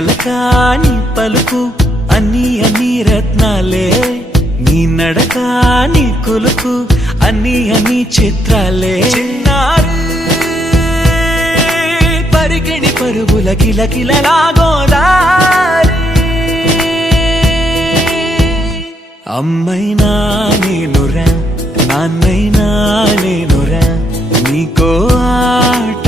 నీ పలుకు అన్ని అన్ని రత్నాలే. నీ నడకాని కొలుకు అన్ని అన్ని చిత్రాలే. చిన్నారు పరికిణి పరుగుల కిలకిలలాగోదారి అమ్మైనా నేనురా నాన్నైనా నేనురా నీకో ఆట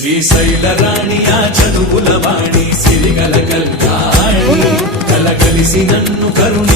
శ్రీశైల రాణి ఆ చదువుల వాణి సిరిగల కల్యాణి కల కలిసి నన్ను కరుణ